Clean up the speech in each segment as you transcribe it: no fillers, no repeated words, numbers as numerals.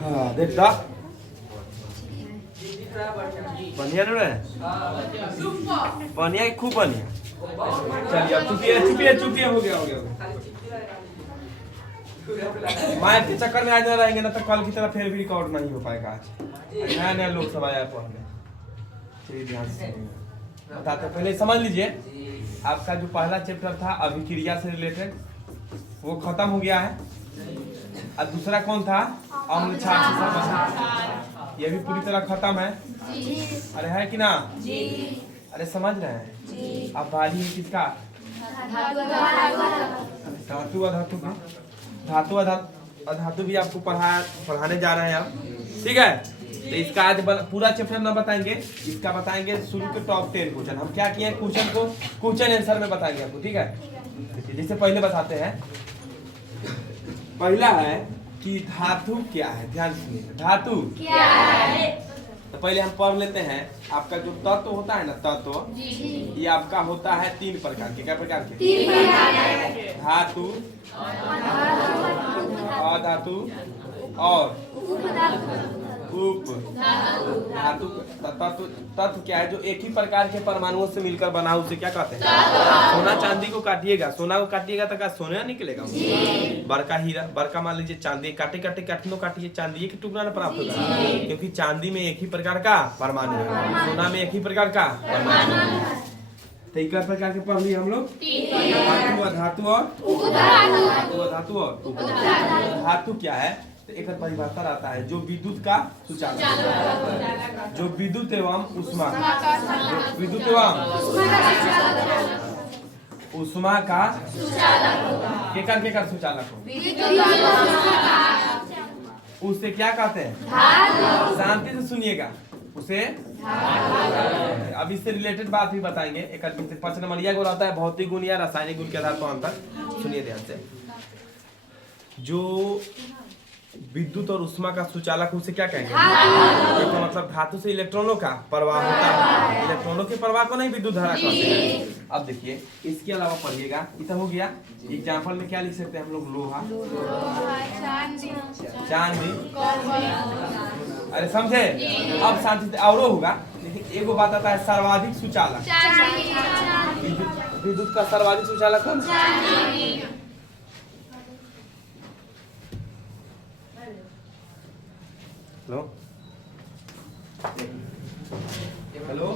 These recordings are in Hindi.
हाँ देख दा बढ़िया रे बढ़िया खूब बढ़िया। चलिए अब चुपिए चुपिए चुपिए हो गया हो गया। माइक के चक्कर में आज ना रहेंगे ना तो कल की तरह फिर भी रिकॉर्ड नहीं हो पाएगा। आज नया नया लोग सब आया पढ़ने। चलिए ध्यान से बताते पहले समझ लीजिए आपका जो पहला चैप्टर था अभिक्रिया से रिलेटेड वो खत्म हो गया है। और दूसरा कौन था अम्ल क्षार से संबंधित, ये भी पूरी तरह खत्म है। अरे है कि ना? अरे समझ रहे हैं? अब बारी है किसका? धातु अधातु का। धातु अधातु भी आपको पढ़ाने जा रहे हैं अब, ठीक है। तो इसका आज पूरा चैप्टर ना बताएंगे, इसका बताएंगे शुरू के टॉप 10 क्वेश्चन। हम क्या किए क्वेश्चन को क्वेश्चन आंसर में बताएंगे आपको, ठीक है। जैसे पहले बताते हैं, पहला है कि धातु क्या है। ध्यान सुनिए, धातु क्या है। तो पहले हम पढ़ लेते हैं। आपका जो तत्व होता है ना, तत्व ये आपका होता है 3 प्रकार के। क्या प्रकार के? 3 प्रकार के। धातु, अधातु और उप धातु। तत्व क्या है? जो एक ही प्रकार के परमाणुओं से मिलकर बना उसे क्या कहते हैं? सोना चांदी को काटिएगा, सोना को काटिएगा तो क्या सोना निकलेगा? बड़का हीरा, बड़का मान लीजिए चांदी, काटे काटे काटनो काटिए चांदी के टुकड़ा ना प्राप्त होगा, क्योंकि चांदी में एक ही प्रकार का परमाणु है, सोना में एक ही प्रकार का परमाणु है। तो एक प्रकार के पढ़ लिए हम लोग, धातु अधातु और धातु और धातु क्या है? एक परिभाषा आता है जो विद्युत का सुचालक, जो विद्युत एवं उष्मा, विद्युत एवं उष्मा का केकर सुचालक हो, उसे क्या कहते हैं? शांति से सुनिएगा, उसे अब इससे रिलेटेड बात भी बताएंगे। एक 5 नंबरिया को रहता है भौतिक गुण या रासायनिक गुण के आधार पर अंतर। सुनिए ध्यान से, जो विद्युत और उष्मा का सुचालक उसे क्या कहेंगे? तो मतलब धातु से इलेक्ट्रॉनों का प्रवाह होता है, इलेक्ट्रॉनों के प्रवाह को नहीं विद्युत धारा कहते हैं। अब देखिए इसके अलावा पढ़िएगा, इतना हो गया। एग्जाम्पल में क्या लिख सकते हैं हम लोग? लोहा, चांदी। अरे समझे? अब शांति और होगा, लेकिन एगो बात आता है सर्वाधिक सुचालक। विद्युत का सर्वाधिक सुचालक कौन? हेलो हेलो,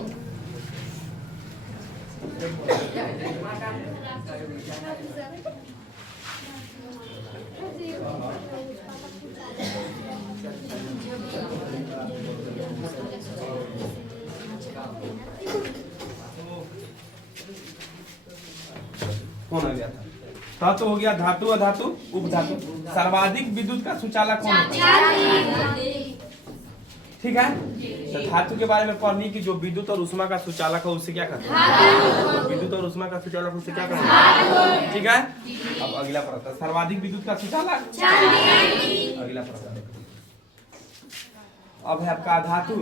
कौन आ गया था? तो हो गया धातु अधातु उपधातु। सर्वाधिक विद्युत का सुचालक कौन होता है? ठीक है। तो धातु के बारे में पढ़नी कि जो विद्युत और उष्मा का सुचालक है उसे क्या कहते हैं? विद्युत और उष्मा का सुचालक उसे क्या कहते हैं? ठीक है। अब अगला प्रश्न, सर्वाधिक विद्युत का सुचालक। अगला प्रश्न अब है आपका धातु।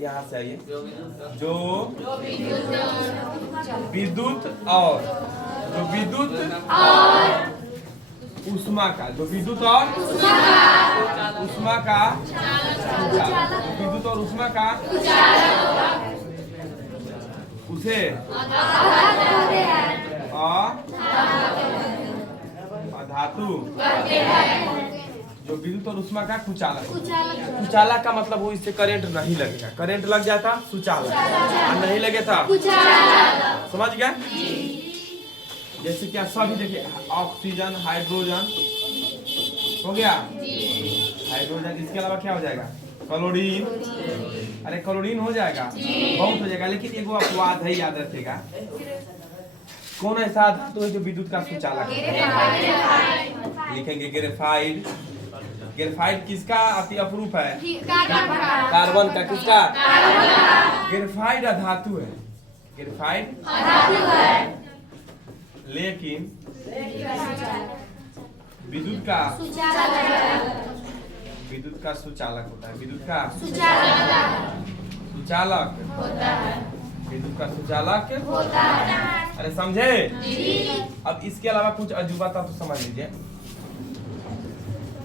यहाँ से आइए, जो विद्युत और उष्मा का, जो विद्युत और उष्मा का, विद्युत और उष्मा का उसे अधातु, जो विद्युत और उष्मा का कुचालक। कुचालक का मतलब वो इससे करंट नहीं लगेगा, करंट लग जाता सुचालक, नहीं लगे था समझ गया? जैसे क्या सभी देखिए, ऑक्सीजन, हाइड्रोजन हो गया, हाइड्रोजन। इसके अलावा क्या हो जाएगा? क्लोरीन। अरे क्लोरीन हो जाएगा, बहुत हो जाएगा, लेकिन एगो अपवाद है, याद रखिएगा। कौन ऐसा धातु है जो विद्युत का सुचालक है? लिखेंगे ग्रेफाइट। ग्रेफाइट किसका अति अपरूप है? कार्बन का। किसका? ग्रेफाइट अधातु है, ग्रेफाइट लेकिन विद्युत का सुचालक होता है। विद्युत का सुचालक होता है, विद्युत का सुचालक होता है। अरे समझे? अब इसके अलावा कुछ अजूबा था तो समझ लीजिए।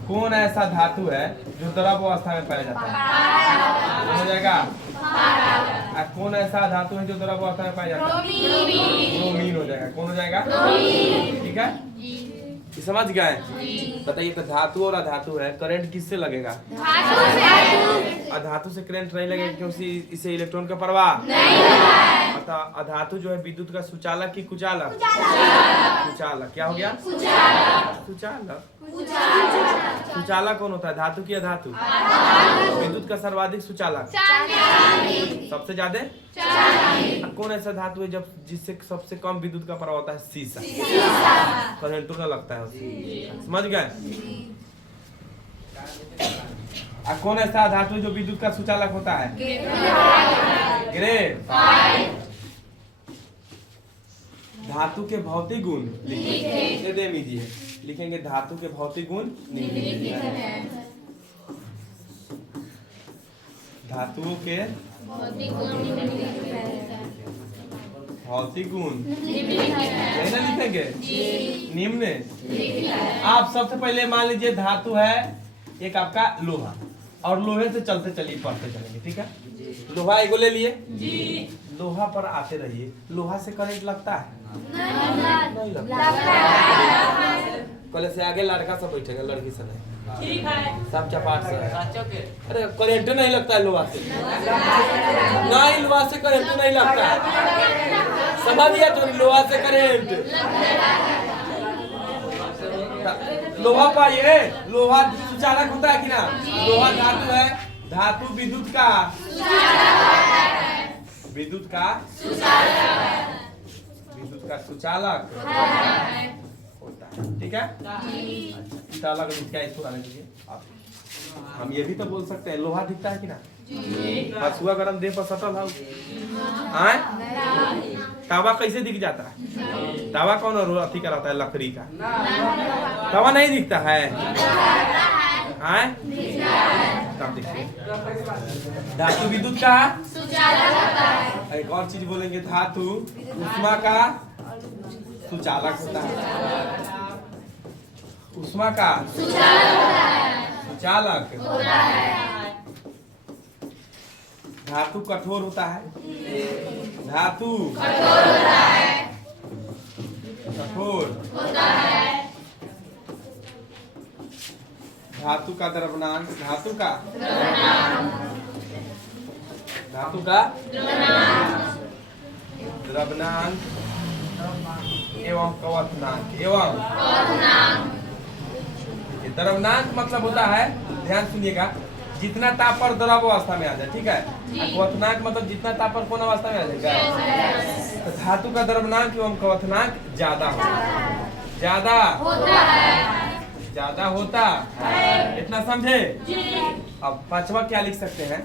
कौन ऐसा धातु है जो द्रव अवस्था में पाया जाता है? हो जाएगा। कौन ऐसा धातु है जो द्रव अवस्था में पाया जाता है? ब्रोमीन हो जाएगा। कौन हो जाएगा? ठीक है, ये समझ गए? बताइए तो धातु और अधातु है, करंट किससे लगेगा? अधातु से करंट नहीं लगेगा क्योंकि इसे इलेक्ट्रॉन का प्रवाह अतः अधातु जो है विद्युत का सुचालक की कुचालक? कुचालक। क्या हो गया? सुचालक। सुचालक कौन होता है? धातु की अधातु? विद्युत का सर्वाधिक सुचालक सबसे ज्यादा? कौन ऐसा धातु है जब जिससे सबसे कम विद्युत का प्रवाह होता है? सीसा। करंट ना लगता है उससे। समझ गए? कौन ऐसा धातु है जो विद्युत का सुचालक होता है? ग्रेफाइट। धातु के भौतिक गुण लीजिए, लिखेंगे धातु के भौतिक गुण। धातुओं के भौतिक गुण नहीं ना लिखेंगे? निम्न। आप सबसे पहले मान लीजिए धातु है एक आपका लोहा, और लोहे से चलते चलिए पढ़ते चलेंगे। ठीक है, लोहा एगो ले लिए, लोहा पर आते रहिए। लोहा से करंट लगता है? नहीं लगता। कल से आगे लड़का सब बैठेगा, लड़की सब नहीं, सब चपाट से। अरे करंट नहीं लगता है लोहा से, नहीं लोहा से करंट नहीं लगता है। समझ गया? तो लोहा से करंट, लोहा पाइए, लोहा सुचालक होता है कि ना? लोहा धातु है, धातु विद्युत का सुचालक होता है। ठीक है, सुचालक दिखता है इसको आने दीजिए आप। हम ये भी तो बोल सकते हैं लोहा दिखता है कि ना? हसुआ गरम देह पर सटल है। तावा कैसे दिख जाता है? तावा कौन अथी का रहता है? लकड़ी का। तावा नहीं दिखता है? तब देखिए धातु विद्युत का एक और चीज बोलेंगे, धातु उष्मा का सुचालक होता है। उष्मा का सुचालक। धातु कठोर होता है। धातु कठोर होता है। धातु का द्रव्यमान, धातु का द्रव्यमान एवं क्वथनांक। द्रव्यनांक मतलब होता है, ध्यान सुनिएगा, जितना ताप पर द्रव अवस्था में आ जाए। ठीक है, क्वथनांक मतलब जितना ताप पर कौन अवस्था में आ जाएगा? तो धातु का द्रव्यनांक एवं क्वथनांक ज्यादा होता है। इतना समझे? अब पांचवा क्या लिख सकते हैं?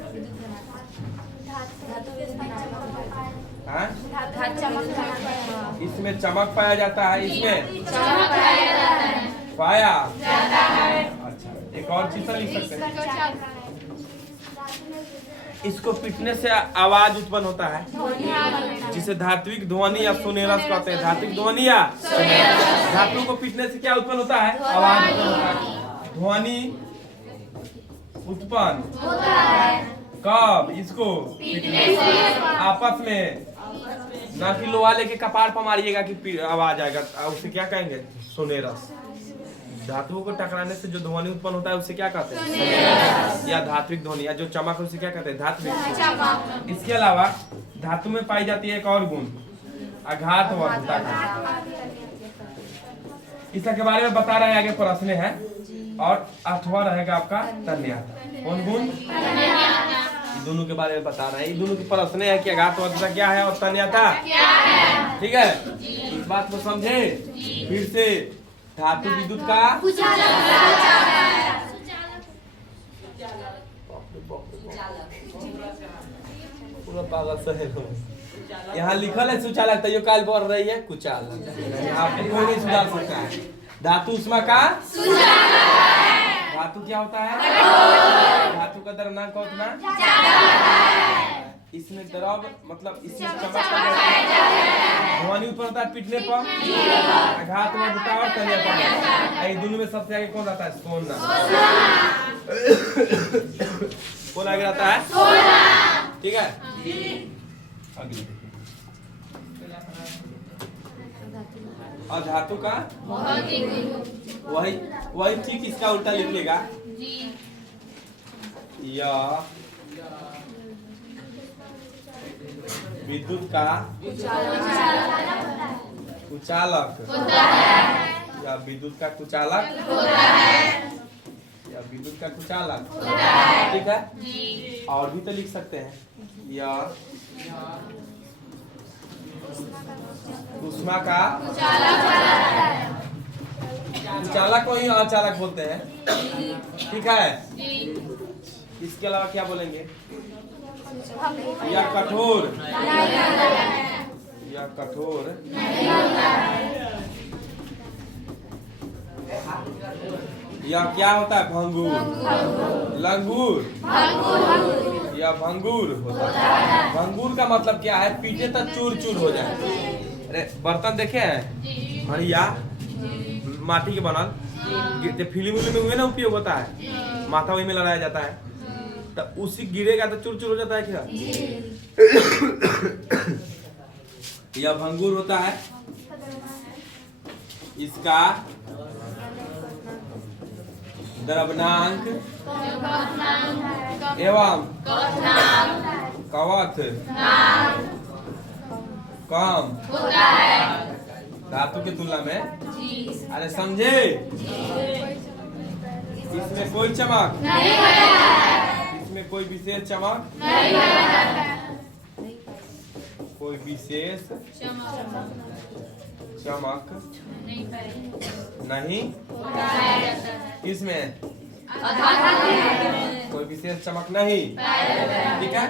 इसमें चमक पाया जाता है, इसमें पाया जाता है। अच्छा, एक और चीज लिख सकते हैं, इसको पीटने से आवाज उत्पन्न होता है, जिसे धात्विक ध्वनि या सोनेरस कहते हैं। धात्विक ध्वनि या धातु को पीटने से क्या उत्पन्न होता है? आवाज उत्पन्न होता है। ध्वनि उत्पन्न होता है कब? इसको पीटने से। आपस में, ना कि लोहा लेके कपार पर मारिएगा कि आवाज आएगा, उसे क्या कहेंगे? सोनेरस। धातुओं को टकराने से जो ध्वनि उत्पन्न होता है उसे क्या कहते हैं? या धात्विक ध्वनि। या जो चमक है उसे क्या कहते हैं? धात्विक। इसके अलावा धातु में पाई जाती है एक और गुण, आघातवर्धकता। इसके बारे में बता रहे हैं, आगे प्रश्न है। और 8वां रहेगा आपका तन्यता। कौन गुण? दोनों के बारे में बता रहे हैं। दोनों के प्रश्न है कि आघातवर्धकता क्या है और तन्यता क्या है। ठीक है, इस बात को समझे। फिर से धातु विद्युत का पूरा पागल से यहाँ लिखल है सुचालक, तो काल बढ़ रही है कुचालक। आपको कोई नहीं सुधार सकता है। धातु उष्मा का धातु क्या होता है? धातु का द्रव्यमान उतना इसमें द्रव मतलब इसमें चमक ध्वनि उत्पन्न होता है पीटने पर, आघात में होता है और करने पर। ये दोनों में सबसे आगे कौन रहता है? सोना। कौन आगे रहता है? सोना। ठीक है, अगली अधातु का वही ठीक इसका उल्टा लिखिएगा। या विद्युत का कुचालक या विद्युत का कुचालक या विद्युत का कुचालक, ठीक है। और भी तो लिख सकते हैं या उष्मा का कुचालक को ही अचालक बोलते हैं, ठीक है। इसके अलावा क्या बोलेंगे? या कठोर या कठोर या क्या होता है? भंगुर, लंगूर या भंगुर होता है। भंगुर का मतलब क्या है? पीटे तक चूर चूर हो जाए। अरे बर्तन देखे हैं हड़िया माटी के बनल, फिल्म में हुए ना उपयोग होता है, माथा वही में लड़ाया जाता है, तो उसी गिरेगा तो चूर चूर हो जाता है क्या? यह भंगुर होता है। इसका द्रवनांक एवं कवच कम धातु की तुलना में। अरे समझे? इसमें कोई चमक नहीं, इसमें कोई विशेष चमक कोई विशेष चमक नहीं। इसमें कोई विशेष चमक नहीं, ठीक है।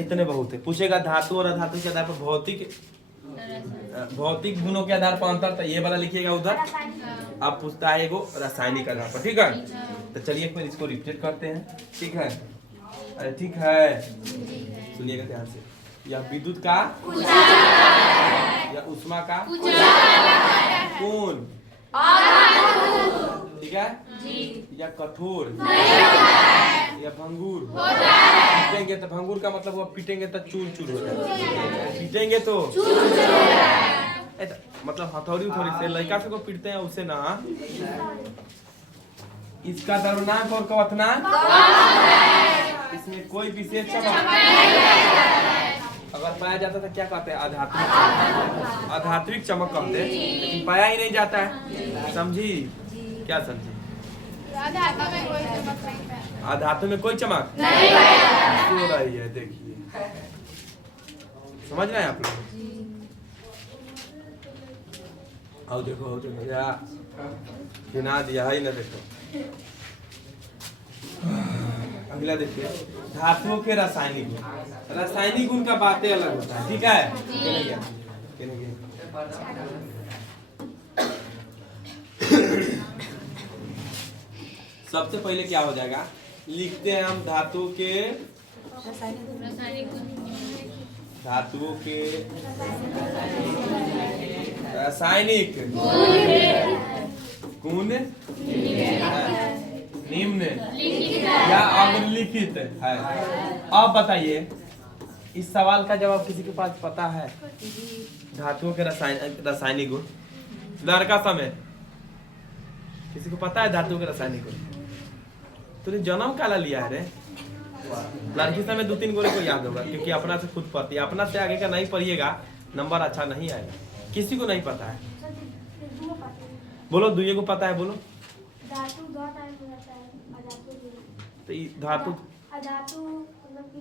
इतने बहुत है। पूछेगा धातु और अधातु के आधार पर भौतिक गुणों के आधार पर अंतर, तो ये वाला लिखिएगा उधर। अब पूछता है वो रासायनिक आधार पर, ठीक है। तो चलिए फिर इसको रिपीट करते हैं, ठीक है। अरे ठीक है, सुनिएगा ध्यान से। या विद्युत का या उष्मा का कौन, ठीक है। या कठोर या भंगुर। पीटेंगे तो भंगुर का मतलब वो पीटेंगे तो चूर चूर हो जाएगा, पीटेंगे तो मतलब हथौड़ी उथौड़ी से लड़का से को पीटते हैं उसे ना। इसका द्रव्यनांक और कवचनांक इसमें कोई विशेष चमक अगर पाया जाता तो क्या कहते हैं? आधात्विक चमक कहते हैं, लेकिन पाया ही नहीं जाता है। समझी? क्या समझी? आधातु में कोई चमक नहीं हो रही है। देखिए, समझ रहे हैं आप लोग? आओ देखो या गिना दिया है ना, देखो अगला देखिए। धातुओं के रासायनिक गुण। रासायनिक गुण का बातें अलग होता है, ठीक है। सबसे पहले क्या हो जाएगा? लिखते हैं हम धातु के धातुओं के रासायनिक गुण निम्न या अग्रलिखित है। अब बताइए, इस सवाल का जवाब किसी के पास पता है? धातुओं के रासायनिक गुण लड़का समय किसी को पता है? धातुओं के रासायनिक गुण तूने जन्म काला लिया है रे। लड़की समय 2-3 गोरे को याद होगा, क्योंकि अपना से खुद पढ़ती है। अपना से आगे का नहीं पढ़िएगा, नंबर अच्छा नहीं आएगा। किसी को नहीं पता है? बोलो, दुइये को पता है? बोलो। धातु दो टाइप होता है, अधातु। तो धातु अधातु मतलब कि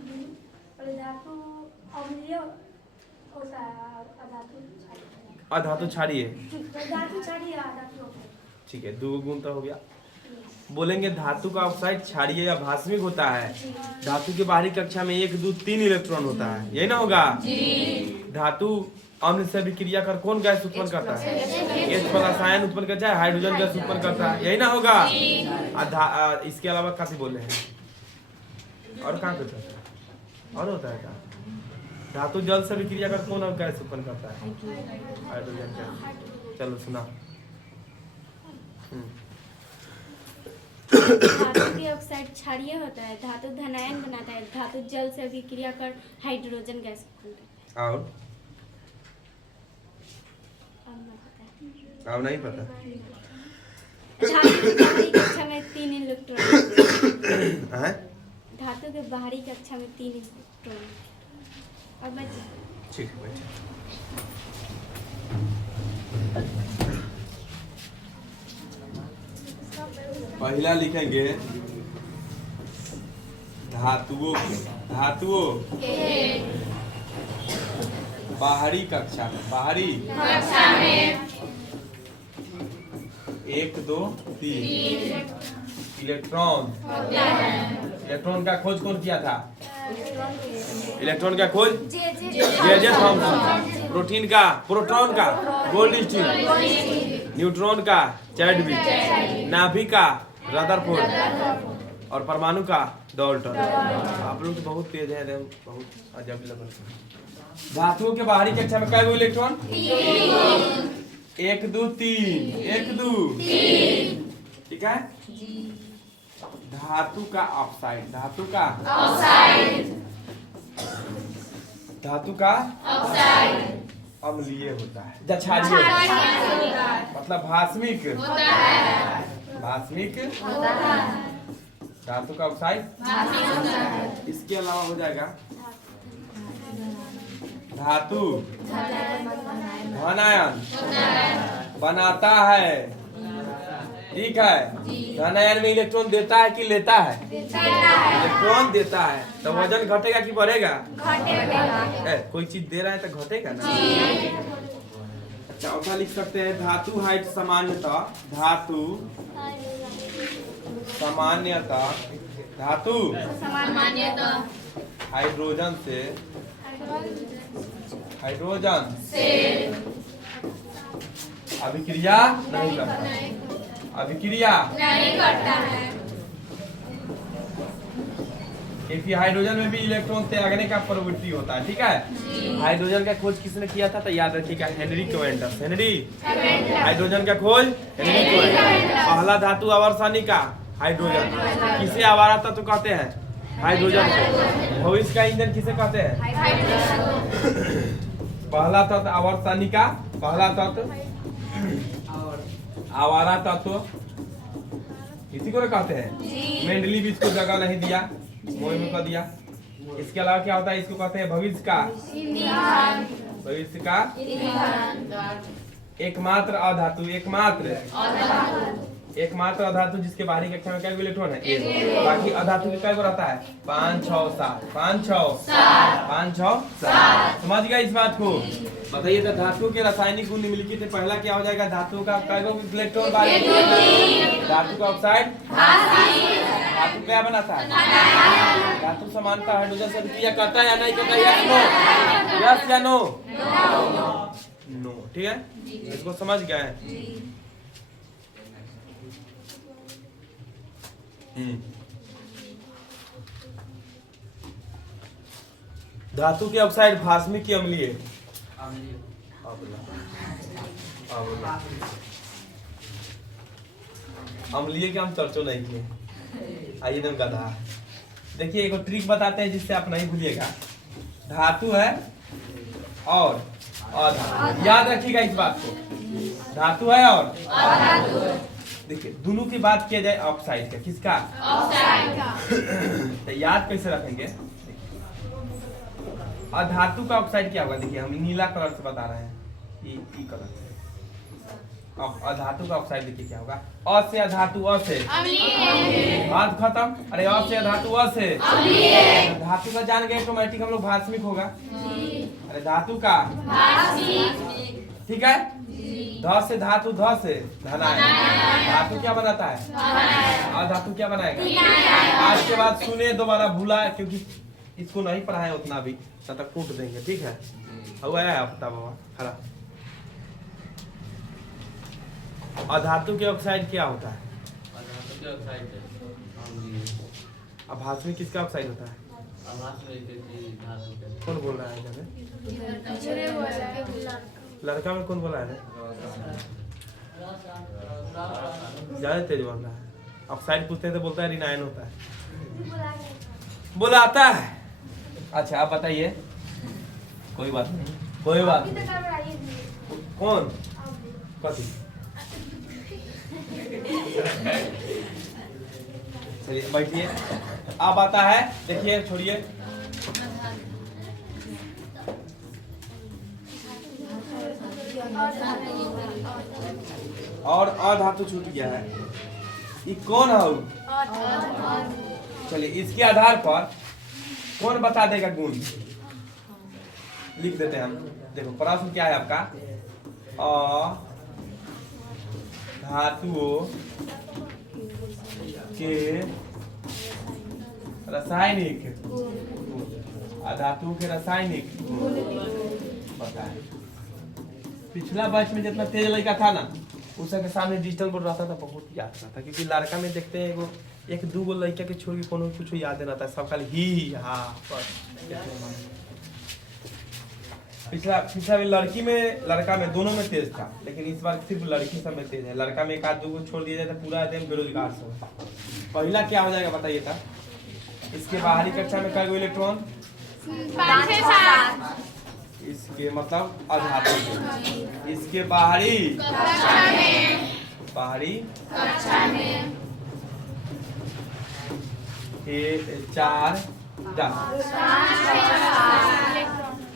और धातु अम्लीय होता है, अधातु क्षारीय। धातु क्षारीय अधातु। ठीक है, 2 गुण तो हो गया। बोलेंगे धातु का ऑक्साइड क्षारीय या भास्मिक होता है। धातु के बाहरी कक्षा में 1, 2, 3 इलेक्ट्रॉन होता है, यही ना होगा? धातु अम्ल से विक्रिया कर कौन गैस उत्पन्न करता है? H+ रसायन उत्पन्न करता है, हाइड्रोजन गैस उत्पन्न करता है, यही ना होगा? इसके अलावा काफी बोले हैं। और कहाँ कुछ होता है? और होता है क्या? धातु जल से भी क्रिया कर कौन और गैस उत्पन्न करता है? Hydrogen gas. चलो सुना। धातु के ऑक्साइड क्षारीय होता है, धातु धनायन बनाता है, धातु जल से अभिक्रिया कर हाइड्रोजन गैस उत्पन्न करता और है। अब नहीं पता है। अब नहीं पता। धातु के बाहरी कक्षा में 3 इलेक्ट्रॉन। हैं? धातु के बाहरी कक्षा में 3 इलेक्ट्रॉन। अब बचे ठीक है बैठे। पहला लिखेंगे धातुओं के बाहरी कक्षा में 1 2 3 इलेक्ट्रॉन का खोज कौन किया था? इलेक्ट्रॉन का खोज जे थॉमसन। प्रोटॉन का गोल्डस्टीन, न्यूट्रॉन का चैडविक, नाभिक का रदरफोर्ड और परमाणु का डाल्टन। आप लोग तो बहुत तेज है, बहुत अजब लग रहा है। धातुओं के बाहरी कक्षा में क्या इलेक्ट्रॉन? 1 2 3 1 2 ठीक है। धातु का ऑक्साइड अम्लीय होता है, क्षारीय मतलब भास्मिक धातु का ऑक्साइड। इसके अलावा हो जाएगा धातु धनायन बनाता है, ठीक है। धनायन में इलेक्ट्रॉन देता है कि लेता है? इलेक्ट्रॉन देता है, तो वजन घटेगा कि बढ़ेगा? कोई चीज दे रहा है तो घटेगा ना। चौथा लिख सकते हैं धातु हाइट सामान्यतः हाइड्रोजन से अभिक्रिया नहीं करता है। क्योंकि हाइड्रोजन में भी इलेक्ट्रॉन त्यागने का प्रवृत्ति होता है, ठीक है। हाइड्रोजन का खोज किसने किया था? तो याद रखिएगा हेनरी क्वेंटस। हाइड्रोजन का खोज हेनरी क्वेंटस। पहला धातु आवर्तनी का हाइड्रोजन। किसे आवारा तत्व कहते हैं? हाइड्रोजन को। भविष्य का ईंधन किसे कहते हैं? पहला तत्व आवर्तनी का, पहला तत्व आवारा तत्व इसी को कहते हैं। मेंडली भी इसको जगह नहीं दिया, मोह में कर दिया। इसके अलावा क्या होता है? इसको कहते हैं भविष्य का एकमात्र अधातु जिसके बाहरी कक्षा में क्या इलेक्ट्रॉन है? 1। बाकी अधातु के क्या रहता है? 5 6 7। समझ गया इस बात को? बताइए तो धातु के रासायनिक गुण निम्नलिखित है। पहला क्या हो जाएगा? धातु का इलेक्ट्रॉन बाहरी, धातु का ऑक्साइड, धातु क्या बनाता है? धातु समानता हाइड्रोजन से क्रिया करता है या नहीं करता है? यस या नो? नो, ठीक है। इसको समझ गए? धातु के ऑक्साइड भास्मिक की अम्लीय। अम्लीय के हम चर्चा नहीं किए। आइए तुम गधा देखिए, एक ट्रिक बताते हैं जिससे आप नहीं भूलिएगा। धातु है और अधातु, याद रखिएगा इस बात को। धातु है और देखिए, दोनों की बात किया जाए ऑक्साइड का, किसका? ऑक्साइड का। तो याद कैसे रखेंगे? अधातु का ऑक्साइड क्या होगा? देखिए, हम नीला कलर से बता रहे हैं, ई कलर से। अधातु का ऑक्साइड देखिए क्या होगा? अ से अधातु, अ से बात खत्म। अरे अ से अधातु, अ से धातु का जान गए ऑटोमेटिक हम लोग भास्मिक होगा। अरे धातु का ठीक है। ध से धातु, ध से धनायन। धातु क्या बनाता है? अधातु क्या बनाएगा? आज के बाद सुने दोबारा भूला, क्योंकि इसको नहीं पढ़ाए उतना भी, तब तक कूट देंगे, ठीक है। हुआ है आपका बाबा खड़ा। अधातु के ऑक्साइड क्या होता है? अधातु के ऑक्साइड आभास में किसका ऑक्साइड होता है? कौन बोल रहा है इधर? लड़का में कौन बोल रहा है? ज्यादा तेज बोल रहा है। ऑक्साइड पूछते हैं तो बोलता है रिनायन होता है। बोला आता है। अच्छा आप बताइए। कोई बात नहीं, कोई बात नहीं। कौन कथी? चलिए बैठिए। आप आता है, देखिए छोड़िए। और धातु छूट गया है। ये कौन है? चलिए इसके आधार पर कौन बता देगा गुण? लिख देते हैं हम। देखो प्रश्न क्या है आपका? धातुओं के रासायनिक अधातुओं के रासायनिक बताए। पिछला बैच में जितना तेज लड़का था ना, उसके सामने डिजिटल बोर्ड रहता था, बहुत याद रहता, क्योंकि लड़का में देखते हैं एगो एक दू गो लड़का के छोड़ के कोनो कुछ याद नहीं रहता, सब खाली ही हाँ बस। पिछला में लड़की में लड़का में दोनों में तेज था, लेकिन इस बार सिर्फ लड़की सब में तेज है। लड़का में एक आध दो को छोड़ दिया जाए तो पूरा एकदम बेरोजगार सब। पहला क्या हो जाएगा बताइए था? इसके बाहरी कक्षा में कई इलेक्ट्रॉन? 5 6 7। इसके मतलब अधातु। इसके बाहरी कक्षा में चार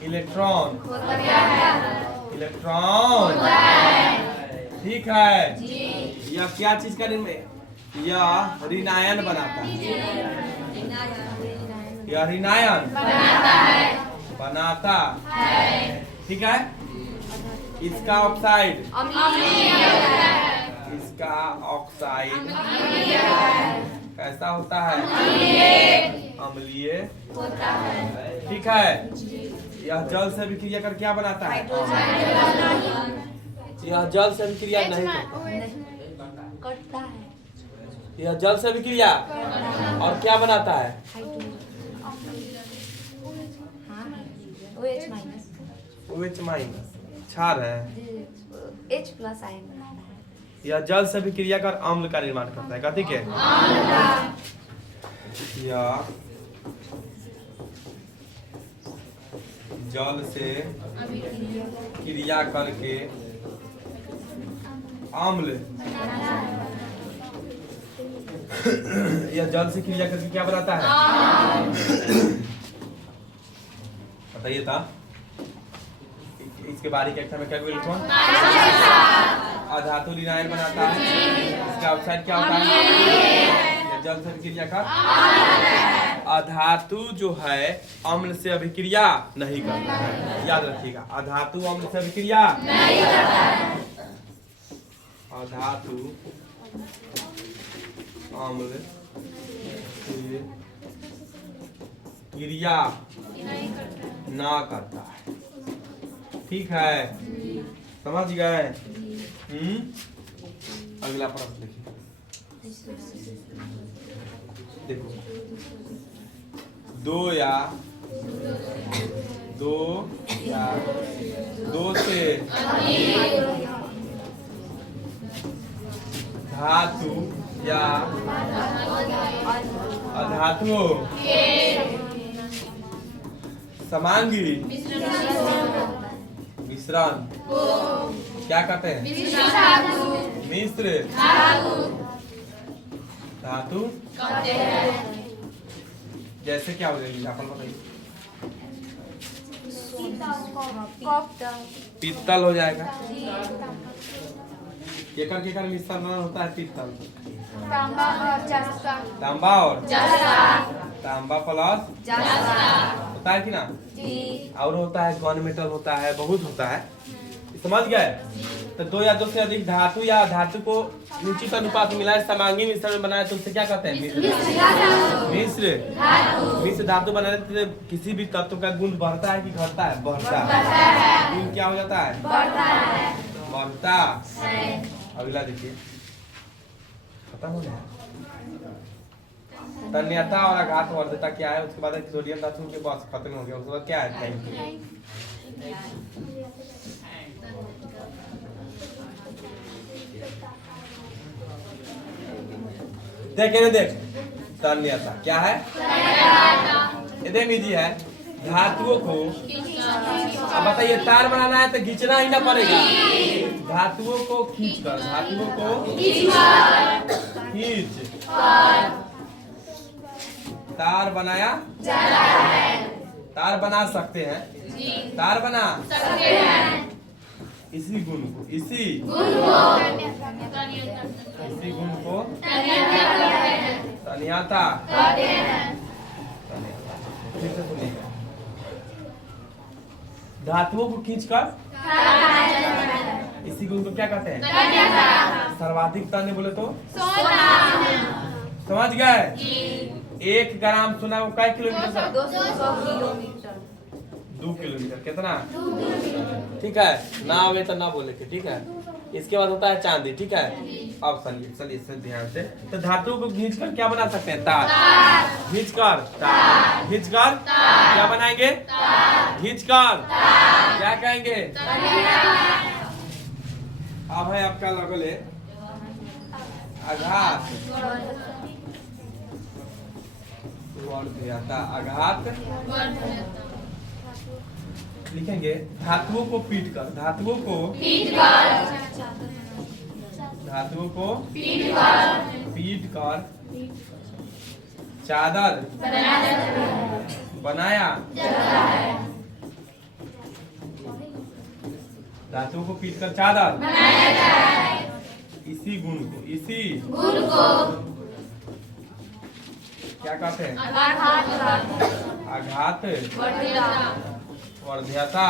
इलेक्ट्रॉन ठीक है। यह क्या चीज का यह रिनायन बनाता है। यह रिनायन बनाता है। ठीक है। इसका ऑक्साइड कैसा होता है? अम्लीय होता है। ठीक है। यह जल से अभिक्रिया कर क्या बनाता है? यह जल से अभिक्रिया नहीं करता है। यह जल से अभिक्रिया और क्या बनाता है? OH माइनस क्षार है। H प्लस आयन बनाता है। यह जल से अभिक्रिया कर अम्ल का निर्माण करता है। कथी के? यह जल से क्रिया करके अम्ल यह जल से क्रिया करके क्या बनाता है? बताइए था। इसके बाहरी कक्षा में क्या इलेक्ट्रॉन? अधातु रिनायन बनाता है। इसका ऑक्साइड क्या होता है? यह जल से क्रिया कर अधातु जो है अम्ल से अभिक्रिया नहीं करता है। याद रखिएगा, अधातु अम्ल से अभिक्रिया नहीं करता है। अधातु अम्ल से क्रिया ना करता है। ठीक है, समझ गए? अगला प्रश्न देखिए। देखो दो से धातु या अधातुओं समांगी मिश्रण क्या कहते हैं? मिश्र धातु जैसे क्या हो जाएगी? एग्जाम्पल बताइए। पीतल हो जाएगा। केकर मिश्रण होता है पीतल? तांबा और तांबा प्लस होता है कि ना? और होता है गन मेटल होता है, बहुत होता है। समझ गए? तो दो या दो से अधिक धातु या धातु को निश्चित अनुपात मिलाए समांगी मिश्रण में बनाए तो उसे क्या कहते हैं? मिश्र धातु बनाने से किसी भी तत्व का गुण बढ़ता है कि घटता है? बढ़ता है। गुण क्या हो जाता है? बढ़ता है। अगला देखिए, खत्म हो गया। तन्यता और आघात वर्धता क्या है, उसके बाद सोडियम धातु के बस खत्म हो गया, उसके बाद क्या है? Thank you. देख तन्यता क्या है? एकदम इजी है। धातुओं को, अब बताइए, तार बनाना है तो खींचना ही ना पड़ेगा। धातुओं को खींचकर, धातुओं को खींच तार बनाया जाता है। तार बना सकते हैं, तार बना सकते हैं। इसी गुण को, इसी गुण को तन्यता कहते हैं। फिर से सुनिएगा, धातुओं को खींचकर इसी गुण को क्या कहते हैं? सर्वाधिक तन्य बोले तो समझ गए? 1 ग्राम सोना को कई किलोमीटर? 200 किलोमीटर। 2 किलोमीटर। कितना? ठीक है, ना आवे तो ना बोले के, ठीक है। इसके बाद होता है चांदी, ठीक है। अब चलिए इससे ध्यान से, तो धातु को खींचकर क्या बना सकते हैं? तार। खींचकर तार, खींचकर क्या बनाएंगे? खींचकर क्या कहेंगे? अब है आपका लगल है आघात वर्धता। आघात लिखेंगे धातुओं को पीटकर, धातुओं को पीटकर चादर बनाया। धातुओं को पीटकर चादर इसी गुण को क्या कहते हैं? आघात वर्धता,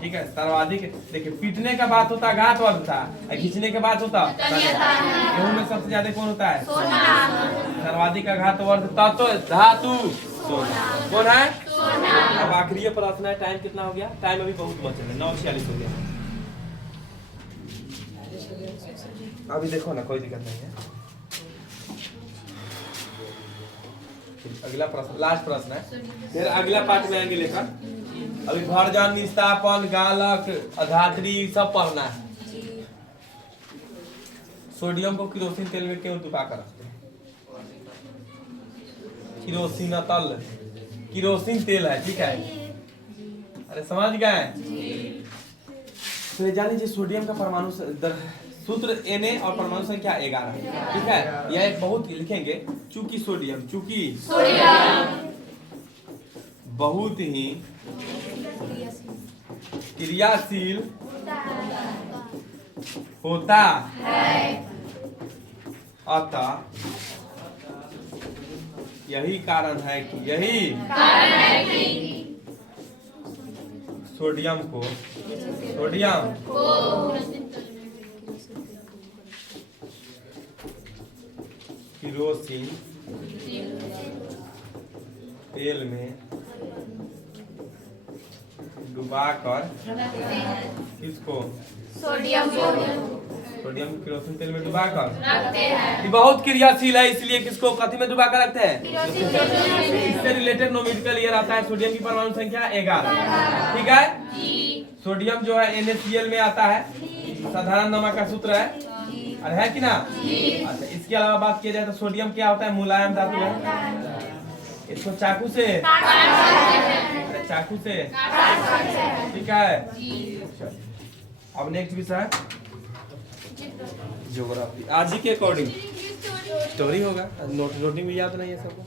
ठीक है। सर्वाधिक, देखिए, पीटने का बात होता आघात वर्धता, खींचने के बाद होता गेहूं में सबसे ज्यादा कौन होता है? सर्वाधिक आघात वर्धता तो धातु सोना। कौन है? अब आखिरी प्रश्न है। टाइम कितना हो गया? टाइम अभी बहुत बच रहा है, 9:46 हो गया। अभी देखो ना, कोई दिक्कत नहीं है। अगला प्रश्न, लास्ट प्रश्न है, फिर अगला पार्ट में आएंगे लेकर। अभी भरजान, निस्तापन, गालक, अधात्री सब पढ़ना है। सोडियम को किरोसिन तेल में क्यों डुबा कर रखते हैं? किरोसिन तेल है, ठीक है। अरे समझ गए? तो जान लीजिए, सोडियम का परमाणु सूत्र Na और परमाणु संख्या 11, ठीक है। यह एक बहुत लिखेंगे, चूंकि सोडियम बहुत ही क्रियाशील होता है, अतः यही कारण है कि सोडियम किरोसिन तेल में डुबाकर किसको? सोडियम किरोसिन तेल में डुबाकर रखते हैं। ये बहुत क्रियाशील है, इसलिए किसको कथी में डुबाकर रखते हैं? इससे रिलेटेड नोमेटिकल ईयर आता है। सोडियम की परमाणु संख्या 11, ठीक है। सोडियम जो है NaCl में आता है, साधारण नमक का सूत्र है, अरे है कि ना? अच्छा, इसके अलावा बात किया जाए तो सोडियम क्या होता है? मुलायम धातु है। इसको चाकू से ठीक है। अब नेक्स्ट विषय ज्योग्राफी। आज ही के अकॉर्डिंग स्टोरी होगा, नोटिंग भी याद नहीं है सबको।